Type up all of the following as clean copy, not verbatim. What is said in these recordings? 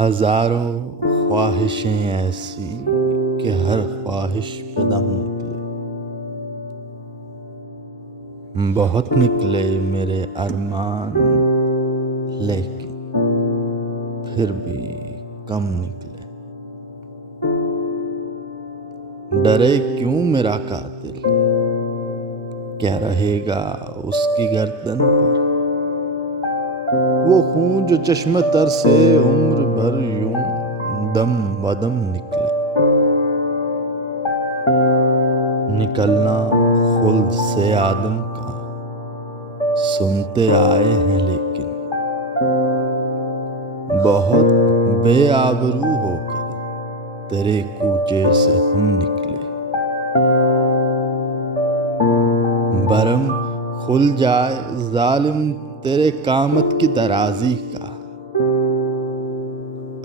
ہزاروں خواہشیں ایسی کہ ہر خواہش پہ دم نکلے، بہت نکلے میرے ارمان لیکن پھر بھی کم نکلے۔ ڈرے کیوں میرا قاتل، کیا رہے گا اس کی گردن پر؟ وہ خون جو چشم تر سے عمر بھر یوں دم بدم نکلے۔ نکلنا خلد سے آدم کا سنتے آئے ہیں لیکن بہت بے آبرو ہو کر تیرے کوچے سے ہم نکلے۔ برم کھل جائے ظالم تیرے قامت کی درازی کا،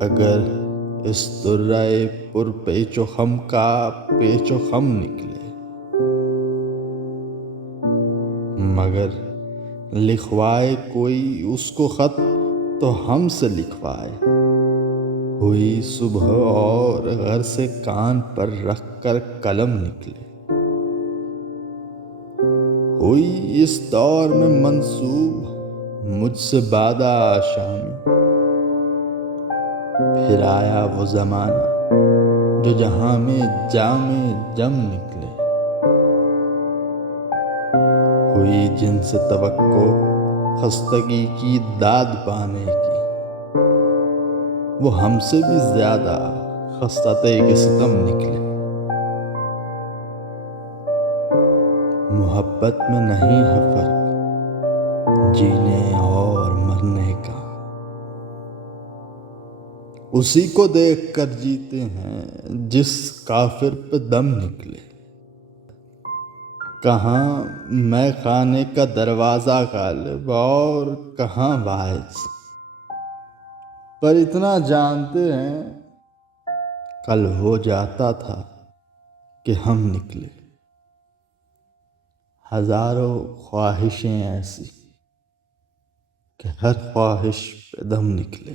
اگر اس درۂ پر پیچ و خم کا پیچ و خم نکلے۔ مگر لکھوائے کوئی اس کو خط تو ہم سے لکھوائے، ہوئی صبح اور غر سے کان پر رکھ کر قلم نکلے۔ ہوئی اس دور میں منسوب مجھ سے بادہ آشامی، پھر آیا وہ زمانہ جو جہاں میں جام جم نکلے۔ ہوئی جن سے توقع خستگی کی داد پانے کی، وہ ہم سے بھی زیادہ خستہ کے ستم نکلے۔ محبت میں نہیں ہے فرق جینے اور مرنے کا، اسی کو دیکھ کر جیتے ہیں جس کافر پہ دم نکلے۔ کہاں میں خانے کا دروازہ غالب اور کہاں واعظ، پر اتنا جانتے ہیں کل ہو جاتا تھا کہ ہم نکلے۔ ہزاروں خواہشیں ایسی کہ ہر خواہش پہ دم نکلے۔